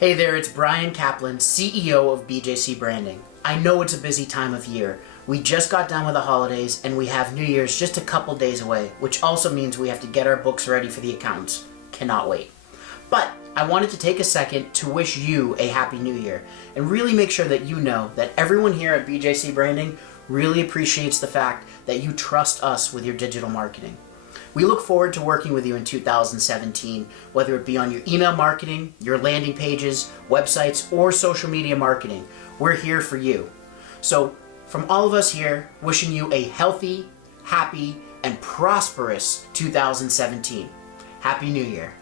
Hey there, it's Bryan Caplan, CEO of BJC Branding. I know it's a busy time of year. We just got done with the holidays and we have New Year's just a couple days away, which also means we have to get our books ready for the accountants. Cannot wait. But I wanted to take a second to wish you a Happy New Year and really make sure that you know that everyone here at BJC Branding really appreciates the fact that you trust us with your digital marketing. We look forward to working with you in 2017, whether it be on your email marketing, your landing pages, websites, or social media marketing. We're here for you. So, from all of us here, wishing you a healthy, happy, and prosperous 2017. Happy New Year.